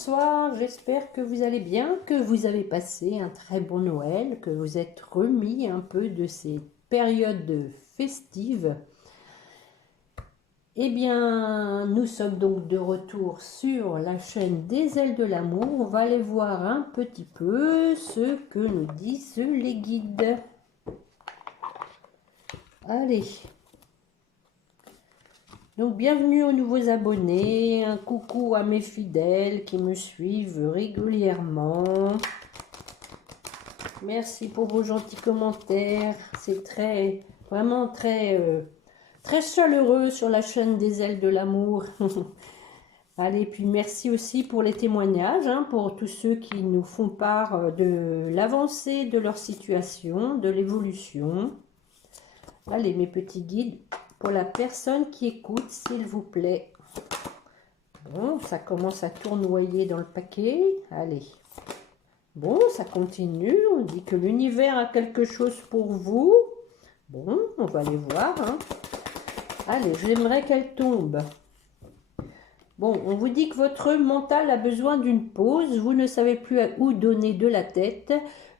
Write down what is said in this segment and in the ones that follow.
bonsoir, j'espère que vous allez bien, que vous avez passé un très bon Noël, que vous êtes remis un peu de ces périodes festives. Eh bien, nous sommes donc de retour sur la chaîne des ailes de l'amour. On va aller voir un petit peu ce que nous disent les guides. Allez. Donc, bienvenue aux nouveaux abonnés, un coucou à mes fidèles qui me suivent régulièrement. Merci pour vos gentils commentaires, c'est vraiment très chaleureux sur la chaîne des ailes de l'amour. Allez, puis merci aussi pour les témoignages, pour tous ceux qui nous font part de l'avancée de leur situation, de l'évolution. Allez, mes petits guides, pour la personne qui écoute, s'il vous plaît. Bon, ça commence à tournoyer dans le paquet. Allez. Bon, ça continue. On dit que l'univers a quelque chose pour vous. Bon, on va aller voir. Allez, j'aimerais qu'elle tombe. Bon, on vous dit que votre mental a besoin d'une pause. Vous ne savez plus où donner de la tête.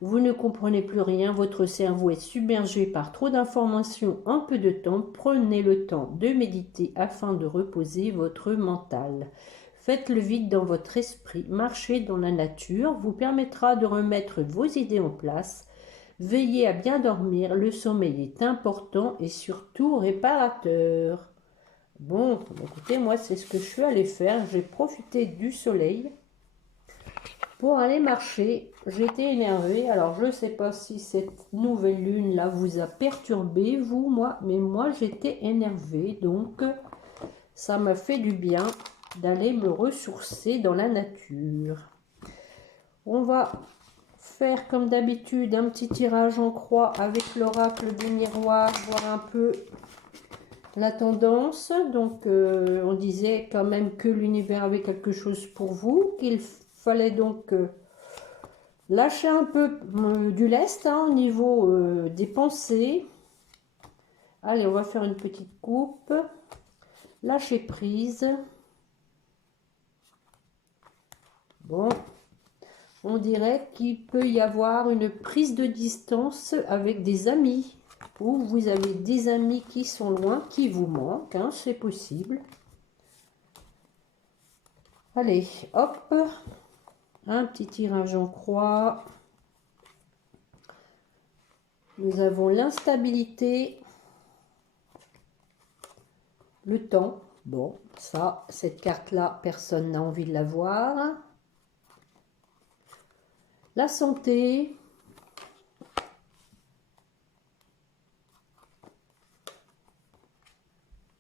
Vous ne comprenez plus rien. Votre cerveau est submergé par trop d'informations en peu de temps. Prenez le temps de méditer afin de reposer votre mental. Faites le vide dans votre esprit. Marchez dans la nature vous permettra de remettre vos idées en place. Veillez à bien dormir. Le sommeil est important et surtout réparateur. Bon, écoutez, moi, c'est ce que je suis allée faire. J'ai profité du soleil pour aller marcher. J'étais énervée. Alors, je ne sais pas si cette nouvelle lune-là vous a perturbé, vous, mais moi, j'étais énervée. Donc, ça m'a fait du bien d'aller me ressourcer dans la nature. On va faire, comme d'habitude, un petit tirage en croix avec l'oracle du miroir, voir un peu la tendance. Donc on disait quand même que l'univers avait quelque chose pour vous, qu'il fallait donc lâcher un peu du lest au niveau des pensées. Allez, on va faire une petite coupe, lâcher prise. Bon, on dirait qu'il peut y avoir une prise de distance avec des amis, ou vous avez des amis qui sont loin, qui vous manquent, c'est possible. Allez, hop, un petit tirage en croix. Nous avons l'instabilité, le temps. Bon, ça, cette carte-là, personne n'a envie de la voir. La santé.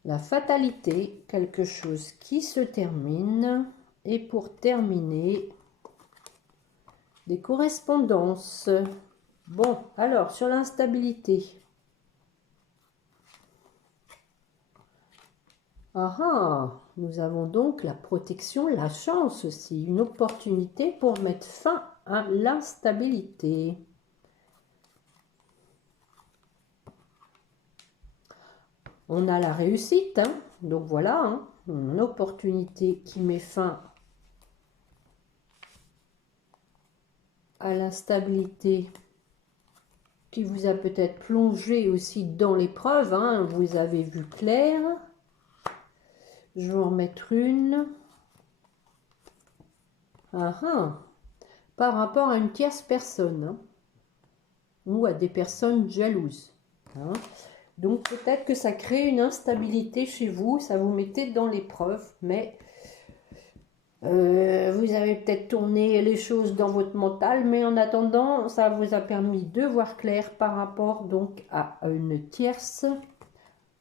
La fatalité, quelque chose qui se termine. Et pour terminer, des correspondances. Bon, alors, sur l'instabilité. Nous avons donc la protection, la chance aussi, une opportunité pour mettre fin à l'instabilité. On a la réussite, donc voilà, une opportunité qui met fin à l'instabilité qui vous a peut-être plongé aussi dans l'épreuve, vous avez vu clair. Je vais en remettre une. Par rapport à une tierce personne, ou à des personnes jalouses. Donc peut-être que ça crée une instabilité chez vous, ça vous mettait dans l'épreuve, mais vous avez peut-être tourné les choses dans votre mental, mais en attendant, ça vous a permis de voir clair par rapport donc à une tierce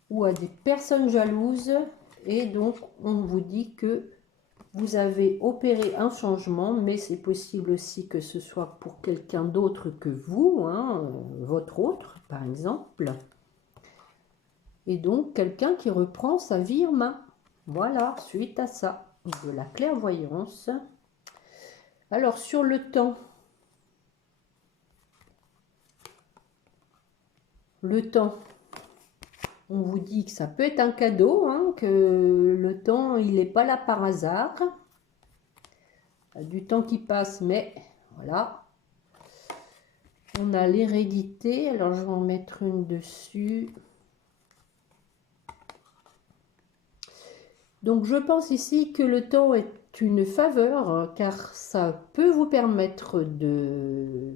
ou à des personnes jalouses. Et donc on vous dit que vous avez opéré un changement, mais c'est possible aussi que ce soit pour quelqu'un d'autre que vous, votre autre par exemple. Et donc quelqu'un qui reprend sa vie en main. Voilà, suite à ça, de la clairvoyance. Alors sur le temps, on vous dit que ça peut être un cadeau, que le temps il n'est pas là par hasard. du temps qui passe, mais voilà. On a l'hérédité, alors je vais en mettre une dessus. Donc je pense ici que le temps est une faveur, car ça peut vous permettre de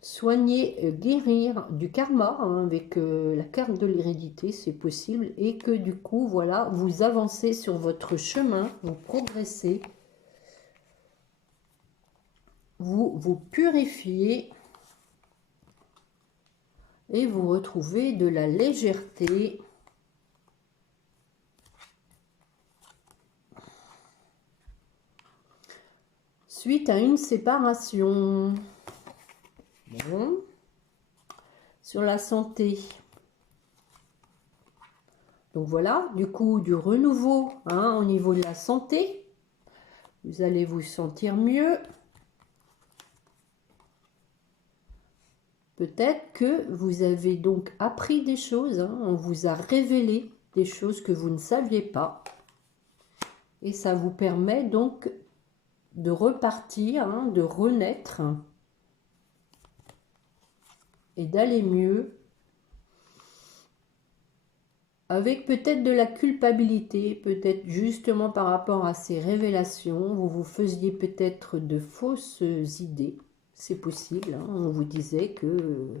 soigner, guérir du karma, hein, avec la carte de l'hérédité, c'est possible, et que du coup, voilà, vous avancez sur votre chemin, vous progressez, vous vous purifiez, et vous retrouvez de la légèreté. Suite à une séparation. Bon. Sur la santé. Donc voilà, du coup, du renouveau, hein, au niveau de la santé. Vous allez vous sentir mieux. Peut-être que vous avez donc appris des choses, hein, on vous a révélé des choses que vous ne saviez pas. Et ça vous permet donc de repartir, hein, de renaître et d'aller mieux. Avec peut-être de la culpabilité, peut-être justement par rapport à ces révélations, vous vous faisiez peut-être de fausses idées. C'est possible, hein. On vous disait que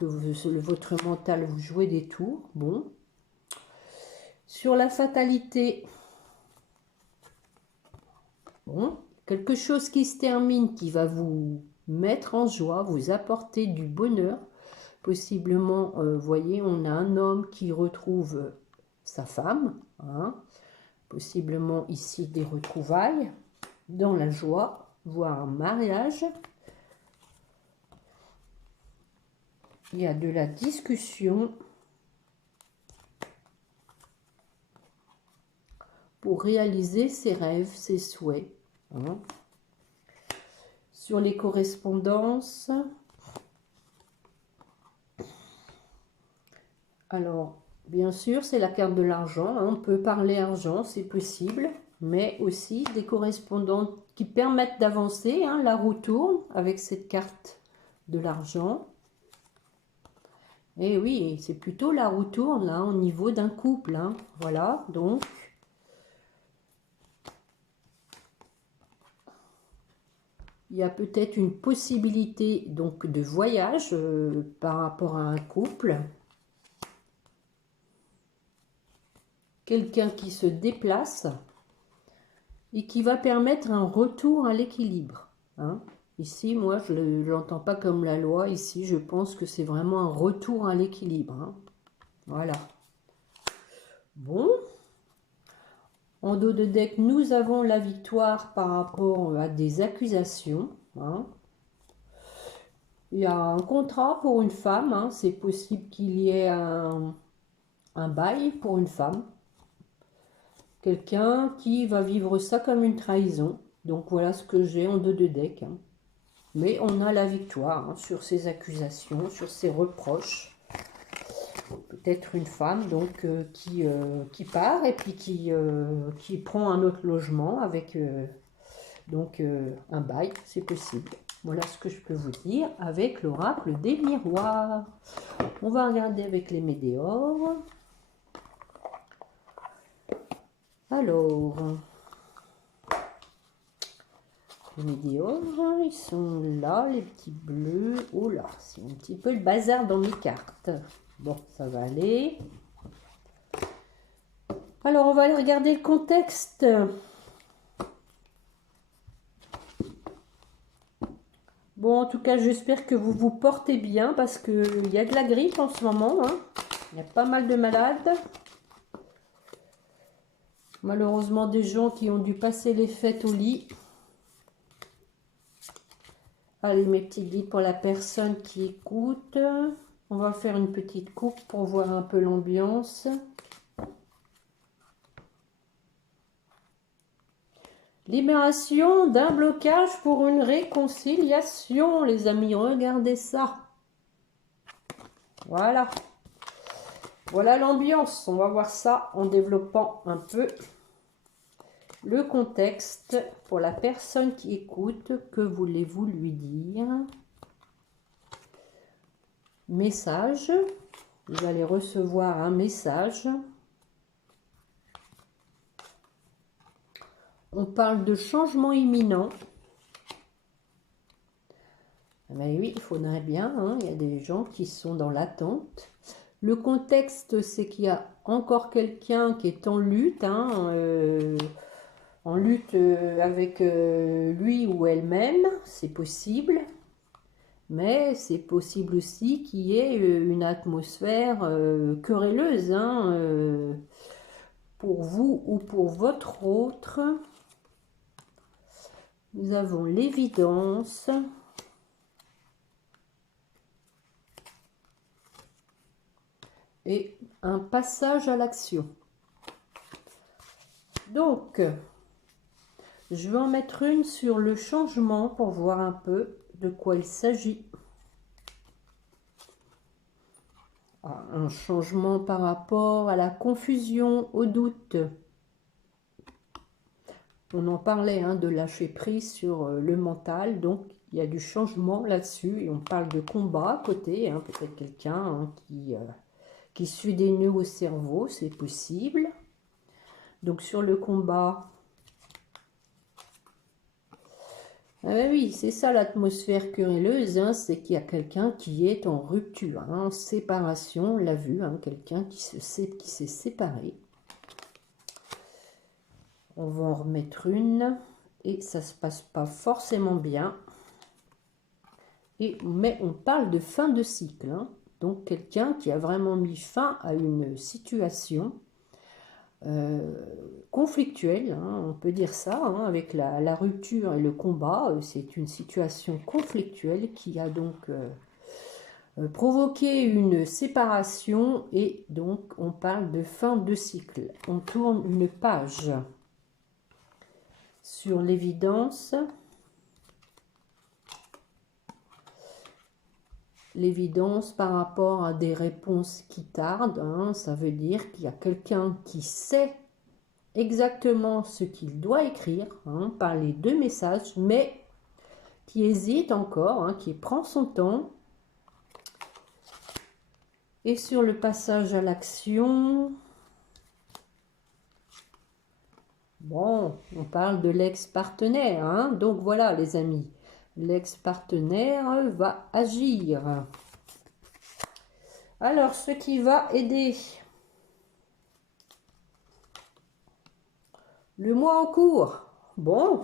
votre mental vous jouait des tours. Bon. Sur la fatalité, bon, quelque chose qui se termine, qui va vous mettre en joie, vous apporter du bonheur. Possiblement, voyez, on a un homme qui retrouve sa femme, hein. Possiblement ici des retrouvailles, dans la joie, voire un mariage. Il y a de la discussion pour réaliser ses rêves, ses souhaits, hein. Sur les correspondances, alors, bien sûr, c'est la carte de l'argent, hein. On peut parler argent, c'est possible, mais aussi des correspondances qui permettent d'avancer, hein. La roue tourne avec cette carte de l'argent. Et oui, c'est plutôt la roue tourne, là, au niveau d'un couple, hein. Voilà, donc. Il y a peut-être une possibilité donc de voyage par rapport à un couple. Quelqu'un qui se déplace et qui va permettre un retour à l'équilibre, hein. Ici, moi, je ne l'entends pas comme la loi. Ici, je pense que c'est vraiment un retour à l'équilibre, hein. Voilà. Bon. En dos de deck, nous avons la victoire par rapport à des accusations, hein. Il y a un contrat pour une femme, hein. C'est possible qu'il y ait un bail pour une femme. Quelqu'un qui va vivre ça comme une trahison. Donc voilà ce que j'ai en dos de deck, hein. Mais on a la victoire, hein, sur ces accusations, sur ces reproches. Peut-être une femme donc qui part et puis qui prend un autre logement avec donc un bail, c'est possible. Voilà ce que je peux vous dire avec l'oracle des miroirs. On va regarder avec les météores. Alors, les météores, ils sont là, les petits bleus. Oh là, c'est un petit peu le bazar dans mes cartes. Bon, ça va aller. Alors, on va aller regarder le contexte. Bon, en tout cas, j'espère que vous vous portez bien parce qu'il y a de la grippe en ce moment, hein. Il y a pas mal de malades. Malheureusement, des gens qui ont dû passer les fêtes au lit. Allez, mes petits guides pour la personne qui écoute. On va faire une petite coupe pour voir un peu l'ambiance. Libération d'un blocage pour une réconciliation, les amis. Regardez ça. Voilà. Voilà l'ambiance. On va voir ça en développant un peu. Le contexte pour la personne qui écoute, que voulez-vous lui dire? Message, vous allez recevoir un message. On parle de changement imminent. Mais oui, il faudrait bien, hein, il y a des gens qui sont dans l'attente. Le contexte, c'est qu'il y a encore quelqu'un qui est en lutte, hein, avec lui ou elle-même, c'est possible. Mais c'est possible aussi qu'il y ait une atmosphère querelleuse, hein, pour vous ou pour votre autre. Nous avons l'évidence. Et un passage à l'action. Donc, je vais en mettre une sur le changement pour voir un peu de quoi il s'agit. Un changement par rapport à la confusion, au doute. On en parlait, hein, de lâcher prise sur le mental, donc il y a du changement là-dessus. Et on parle de combat à côté, hein, peut-être quelqu'un, hein, qui suit des nœuds au cerveau, c'est possible. Donc sur le combat, ah ben oui, c'est ça l'atmosphère querelleuse, hein, c'est qu'il y a quelqu'un qui est en rupture, hein, en séparation, on l'a vu, hein, quelqu'un qui s'est séparé. On va en remettre une, et ça se passe pas forcément bien. Mais on parle de fin de cycle, hein, donc quelqu'un qui a vraiment mis fin à une situation conflictuelle, hein, on peut dire ça, hein, avec la rupture et le combat. C'est une situation conflictuelle qui a donc provoqué une séparation, et donc on parle de fin de cycle. On tourne une page sur l'évidence. L'évidence par rapport à des réponses qui tardent, hein, ça veut dire qu'il y a quelqu'un qui sait exactement ce qu'il doit écrire, hein, par les deux messages, mais qui hésite encore, hein, qui prend son temps. Et sur le passage à l'action, bon, on parle de l'ex-partenaire, hein, donc voilà les amis, l'ex-partenaire va agir. Alors, ce qui va aider le mois en cours, bon,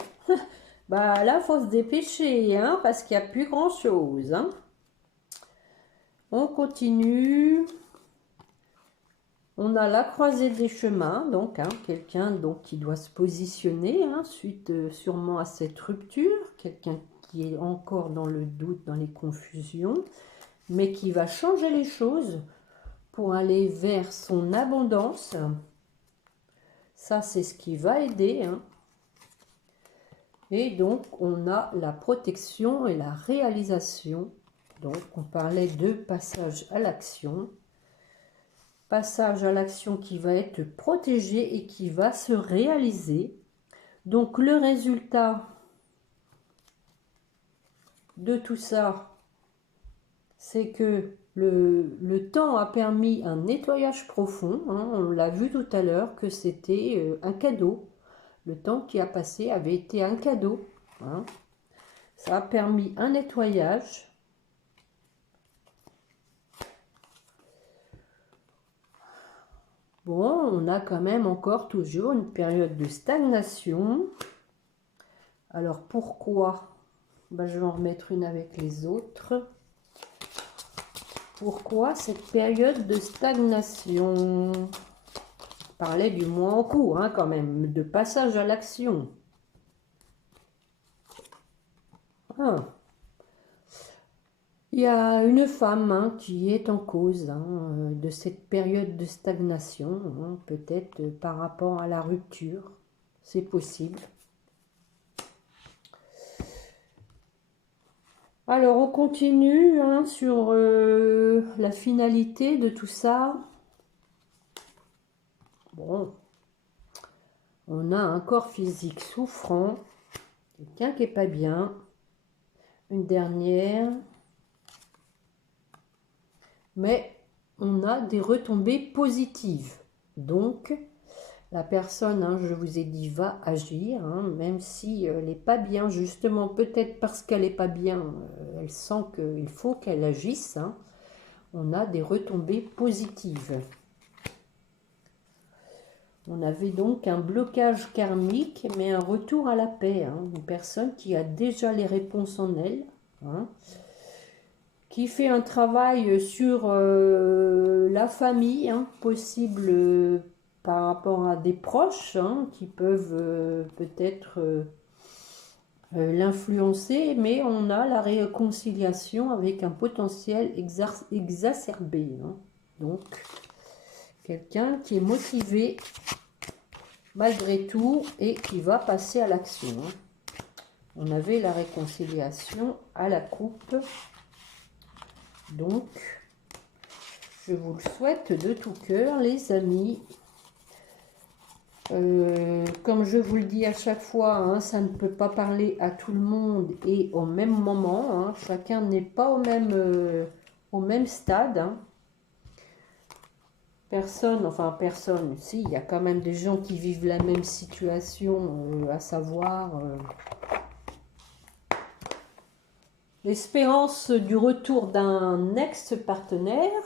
bah là, faut se dépêcher, hein, parce qu'il n'y a plus grand-chose, hein. On continue. On a la croisée des chemins, donc, hein, quelqu'un donc qui doit se positionner, hein, suite sûrement à cette rupture, quelqu'un qui est encore dans le doute, dans les confusions, mais qui va changer les choses pour aller vers son abondance. Ça, c'est ce qui va aider, hein. Et donc, on a la protection et la réalisation. Donc, on parlait de passage à l'action. Passage à l'action qui va être protégé et qui va se réaliser. Donc, le résultat de tout ça, c'est que le temps a permis un nettoyage profond, hein. On l'a vu tout à l'heure que c'était un cadeau. Le temps qui a passé avait été un cadeau, hein. Ça a permis un nettoyage. Bon, on a quand même encore toujours une période de stagnation. Alors pourquoi? Ben, je vais en remettre une avec les autres. Pourquoi cette période de stagnation? On parlait du mois en cours, hein, quand même, de passage à l'action. Ah. Il y a une femme, hein, qui est en cause, hein, de cette période de stagnation, hein, peut-être par rapport à la rupture, c'est possible. Alors on continue, hein, sur la finalité de tout ça. Bon, On a un corps physique souffrant, quelqu'un qui n'est pas bien. Une dernière. Mais on a des retombées positives. Donc, la personne, hein, je vous ai dit, va agir, hein, même si elle n'est pas bien, justement, peut-être parce qu'elle n'est pas bien, elle sent qu'il faut qu'elle agisse. Hein. On a des retombées positives. On avait donc un blocage karmique, mais un retour à la paix. Hein. Une personne qui a déjà les réponses en elle, hein, qui fait un travail sur la famille, hein, possible par rapport à des proches, hein, qui peuvent peut-être l'influencer, mais on a la réconciliation avec un potentiel exacerbé. Hein. Donc, quelqu'un qui est motivé malgré tout et qui va passer à l'action. Hein. On avait la réconciliation à la coupe. Donc, je vous le souhaite de tout cœur, les amis. Comme je vous le dis à chaque fois, hein, ça ne peut pas parler à tout le monde et au même moment. Hein. Chacun n'est pas au même stade. Hein. Personne, si, il y a quand même des gens qui vivent la même situation, à savoir l'espérance du retour d'un ex-partenaire,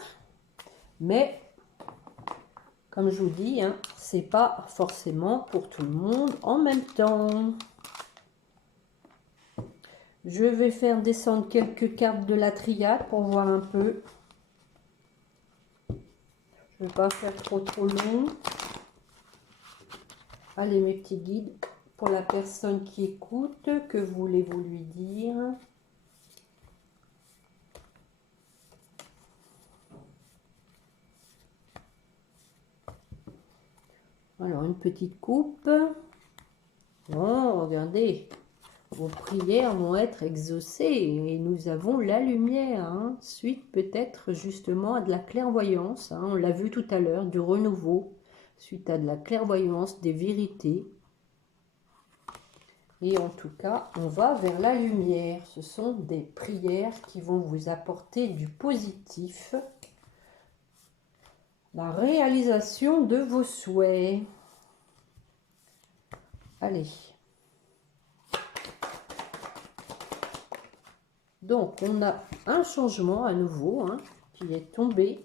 mais comme je vous dis, hein, c'est pas forcément pour tout le monde en même temps. Je vais faire descendre quelques cartes de la triade pour voir un peu. Je ne vais pas faire trop long. Allez mes petits guides, pour la personne qui écoute, que voulez-vous lui dire ? Alors une petite coupe. Oh, regardez, vos prières vont être exaucées et nous avons la lumière, hein, suite peut-être justement à de la clairvoyance, hein, on l'a vu tout à l'heure, du renouveau, suite à de la clairvoyance, des vérités. Et en tout cas, on va vers la lumière. Ce sont des prières qui vont vous apporter du positif, la réalisation de vos souhaits. Allez. Donc, on a un changement à nouveau, hein, qui est tombé.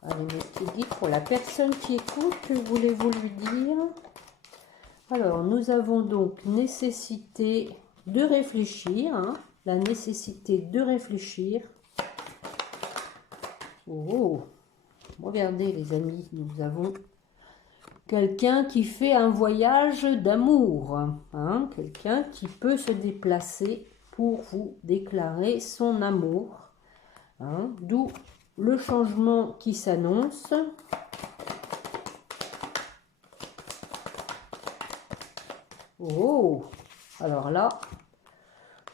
Allez, mes petits guides, pour la personne qui écoute, que voulez-vous lui dire? Alors, nous avons donc nécessité de réfléchir, hein, la nécessité de réfléchir. Oh, regardez les amis, nous avons quelqu'un qui fait un voyage d'amour, hein, quelqu'un qui peut se déplacer pour vous déclarer son amour, hein, d'où le changement qui s'annonce. Oh, alors là,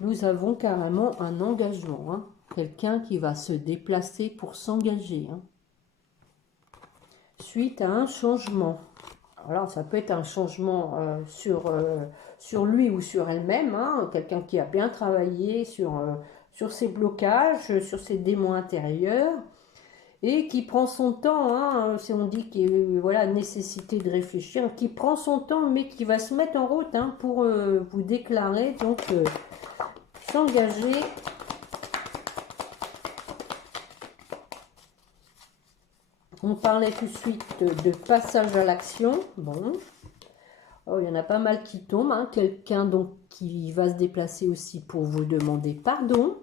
nous avons carrément un engagement, hein, quelqu'un qui va se déplacer pour s'engager, hein, suite à un changement. Alors ça peut être un changement sur lui ou sur elle-même, hein, quelqu'un qui a bien travaillé sur ses blocages, sur ses démons intérieurs, et qui prend son temps, hein, si on dit qu'il y a voilà, nécessité de réfléchir, qui prend son temps, mais qui va se mettre en route, hein, pour vous déclarer, donc s'engager. On parlait tout de suite de passage à l'action. Bon, oh, il y en a pas mal qui tombent, hein. Quelqu'un donc qui va se déplacer aussi pour vous demander pardon.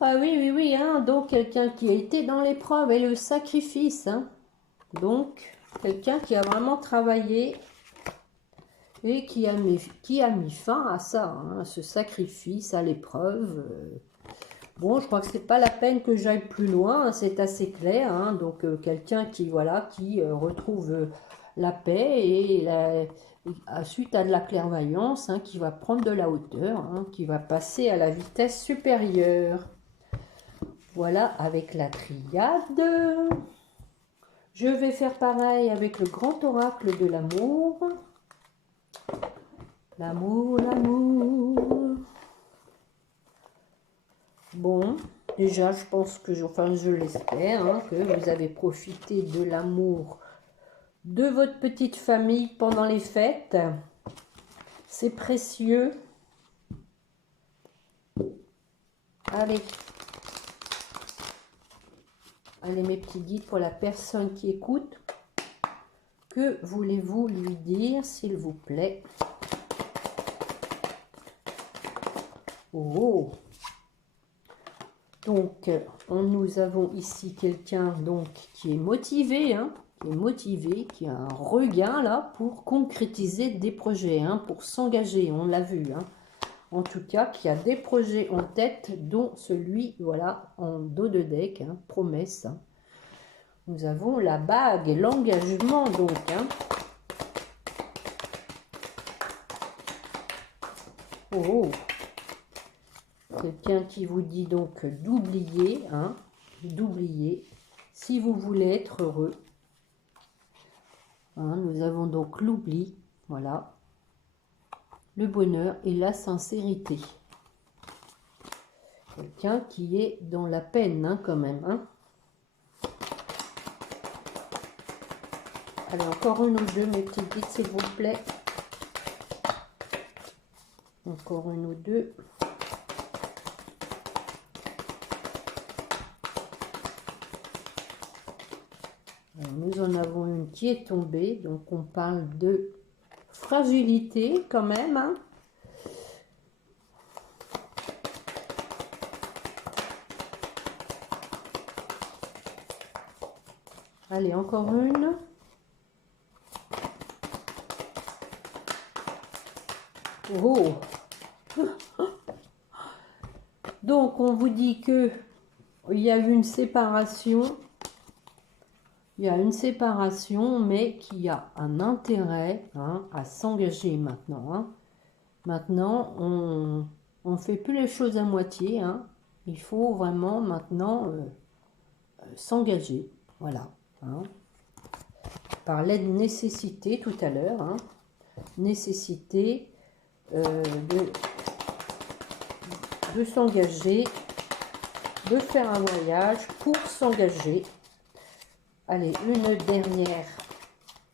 Ah oui, hein, donc quelqu'un qui a été dans l'épreuve et le sacrifice, hein. Donc, quelqu'un qui a vraiment travaillé et qui a mis fin à ça, hein, à ce sacrifice, à l'épreuve. Bon, je crois que c'est pas la peine que j'aille plus loin, hein, c'est assez clair, hein, donc quelqu'un qui, voilà, qui retrouve la paix et suite à de la clairvoyance, hein, qui va prendre de la hauteur, hein, qui va passer à la vitesse supérieure. Voilà avec la triade. Je vais faire pareil avec le grand oracle de l'amour. L'amour, l'amour. Bon, déjà, je pense que, je l'espère, hein, que vous avez profité de l'amour de votre petite famille pendant les fêtes. C'est précieux. Allez. Allez, mes petits guides, pour la personne qui écoute. Que voulez-vous lui dire, s'il vous plaît? Oh! Donc, nous avons ici quelqu'un donc qui est motivé, hein, qui a un regain là pour concrétiser des projets, hein, pour s'engager, on l'a vu, hein. En tout cas, qui a des projets en tête, dont celui, voilà, en dos de deck, hein, promesse. Hein. Nous avons la bague et l'engagement, donc. Hein. Oh! Quelqu'un qui vous dit donc d'oublier, hein, d'oublier, si vous voulez être heureux. Hein, nous avons donc l'oubli, voilà. Le bonheur et la sincérité. Quelqu'un qui est dans la peine, hein, quand même. Hein. Allez, encore une ou deux, mes petites guides, s'il vous plaît. Encore une ou deux. Alors, nous en avons une qui est tombée, donc on parle de fragilité quand même. Hein. Allez, encore une. Oh! Donc, on vous dit que il y a eu une séparation. Il y a une séparation, mais qui a un intérêt, hein, à s'engager maintenant. Hein. Maintenant, on ne fait plus les choses à moitié. Hein. Il faut vraiment maintenant s'engager. Voilà. Hein. Je parlais de nécessité tout à l'heure. Hein. Nécessité de s'engager, de faire un voyage pour s'engager. Allez, une dernière.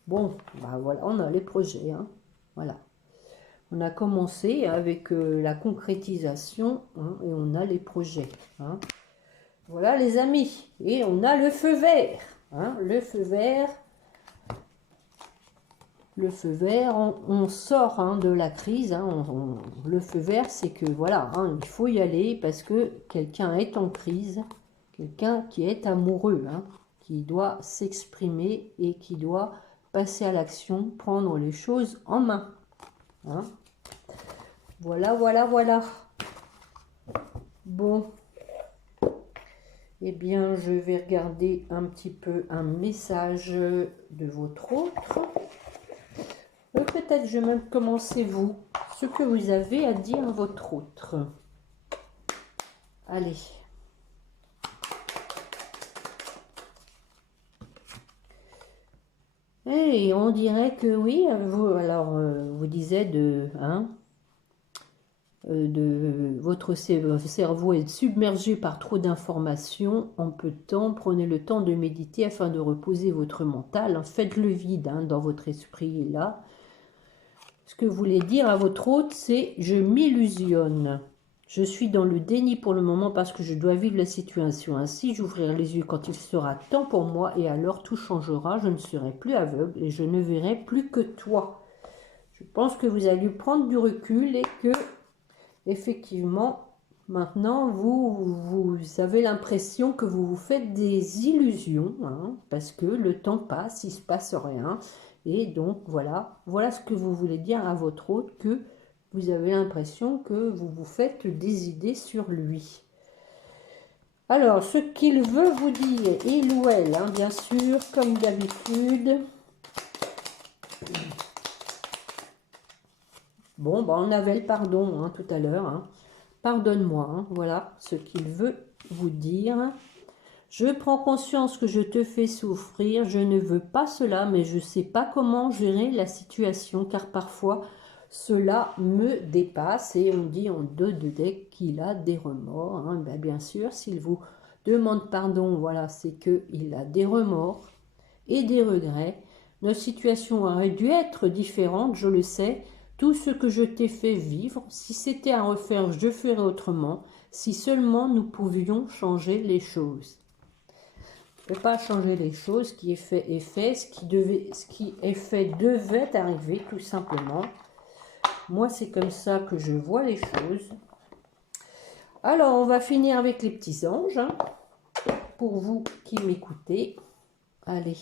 Bon, bah voilà, on a les projets. Hein. Voilà. On a commencé avec la concrétisation, hein, et on a les projets. Hein. Voilà les amis. Et on a le feu vert. Hein, le feu vert. Le feu vert, on sort, hein, de la crise. Hein, le feu vert, c'est que voilà, hein, il faut y aller parce que quelqu'un est en crise. Quelqu'un qui est amoureux. Hein, qui doit s'exprimer et qui doit passer à l'action, prendre les choses en main. Hein. Voilà, voilà, voilà. Bon. Eh bien, je vais regarder un petit peu un message de votre autre. Peut-être je vais même commencer vous, ce que vous avez à dire à votre autre. Allez. Et on dirait que oui, vous, alors vous disiez votre cerveau est submergé par trop d'informations en peu de temps. Prenez le temps de méditer afin de reposer votre mental. Faites le vide, hein, dans votre esprit là. Ce que vous voulez dire à votre hôte, c'est « je m'illusionne ». Je suis dans le déni pour le moment parce que je dois vivre la situation. Ainsi, j'ouvrirai les yeux quand il sera temps pour moi et alors tout changera. Je ne serai plus aveugle et je ne verrai plus que toi. Je pense que vous allez prendre du recul et que, effectivement, maintenant, vous avez l'impression que vous vous faites des illusions, hein, parce que le temps passe, il ne se passe rien. Et donc, voilà ce que vous voulez dire à votre hôte, que vous avez l'impression que vous vous faites des idées sur lui. Alors, ce qu'il veut vous dire, il ou elle, hein, bien sûr, comme d'habitude. Bon, bah, on avait le pardon hein, tout à l'heure. Hein. Pardonne-moi, hein, voilà ce qu'il veut vous dire. Je prends conscience que je te fais souffrir, je ne veux pas cela, mais je ne sais pas comment gérer la situation, car parfois cela me dépasse. Et on dit en dos de deck qu'il a des remords. Hein. Ben, bien sûr, s'il vous demande pardon, voilà, c'est qu'il a des remords et des regrets. Notre situation aurait dû être différente, je le sais. Tout ce que je t'ai fait vivre, si c'était à refaire, je ferais autrement. Si seulement nous pouvions changer les choses. Je ne peux pas changer les choses, ce qui est fait, ce qui est fait devait arriver tout simplement. Moi, c'est comme ça que je vois les choses. Alors, on va finir avec les petits anges, hein, pour vous qui m'écoutez. Allez.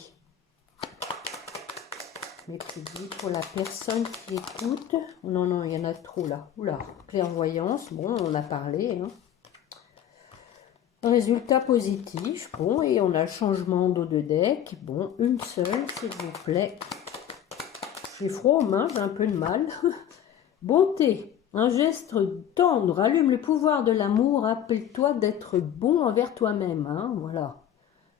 Mes petits guides pour la personne qui écoute. Non, non, il y en a trop là. Oula, clairvoyance, bon, on a parlé, hein. Résultat positif, bon, et on a le changement d'eau de deck. Bon, une seule, s'il vous plaît. J'ai froid aux mains, j'ai un peu de mal. Bonté, un geste tendre, allume le pouvoir de l'amour, rappelle-toi d'être bon envers toi-même, hein, voilà.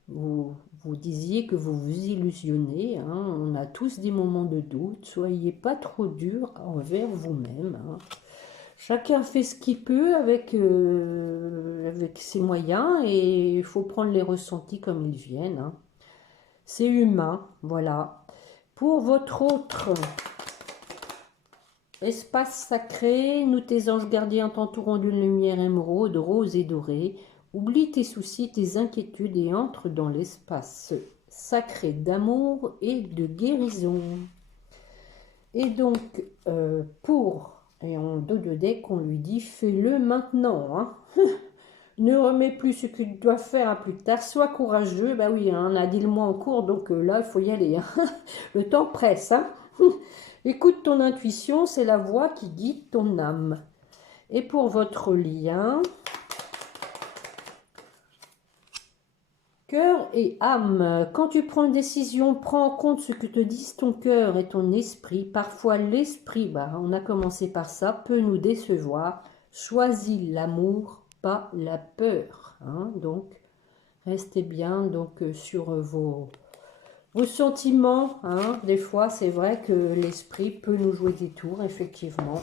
Vous disiez que vous vous illusionnez, hein, on a tous des moments de doute, soyez pas trop dur envers vous-même, hein. Chacun fait ce qu'il peut avec ses moyens et il faut prendre les ressentis comme ils viennent. Hein. C'est humain, voilà. Pour votre autre espace sacré, nous tes anges gardiens t'entourons d'une lumière émeraude, rose et dorée. Oublie tes soucis, tes inquiétudes et entre dans l'espace sacré d'amour et de guérison. Et donc, et en dos de deck, on lui dit, fais-le maintenant. Hein. Ne remets plus ce que tu dois faire à plus tard. Sois courageux. Bah oui, hein, on a dit le mois en cours, donc là, il faut y aller. Hein. Le temps presse. Hein. Écoute ton intuition, c'est la voix qui guide ton âme. Et pour votre lien, cœur et âme, quand tu prends une décision, prends en compte ce que te disent ton cœur et ton esprit. Parfois l'esprit, on a commencé par ça, peut nous décevoir. Choisis l'amour, pas la peur. Hein. Donc, restez bien sur vos sentiments. Hein. Des fois, c'est vrai que l'esprit peut nous jouer des tours, effectivement.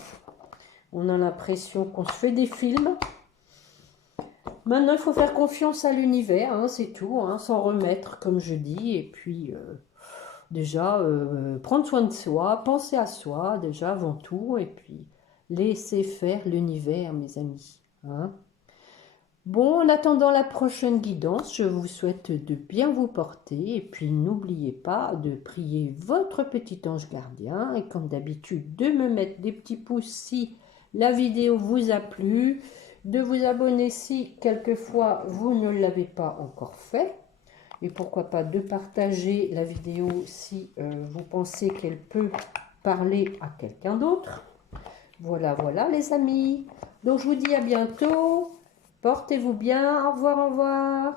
On a l'impression qu'on se fait des films. Maintenant, il faut faire confiance à l'univers, hein, c'est tout, hein, s'en remettre, comme je dis. Et puis, déjà, prendre soin de soi, penser à soi, déjà, avant tout. Et puis, laisser faire l'univers, mes amis. Hein. Bon, en attendant la prochaine guidance, je vous souhaite de bien vous porter. Et puis, n'oubliez pas de prier votre petit ange gardien. Et comme d'habitude, de me mettre des petits pouces si la vidéo vous a plu. De vous abonner si quelquefois vous ne l'avez pas encore fait. Et pourquoi pas de partager la vidéo si vous pensez qu'elle peut parler à quelqu'un d'autre. Voilà, voilà les amis. Donc je vous dis à bientôt. Portez-vous bien. Au revoir, au revoir.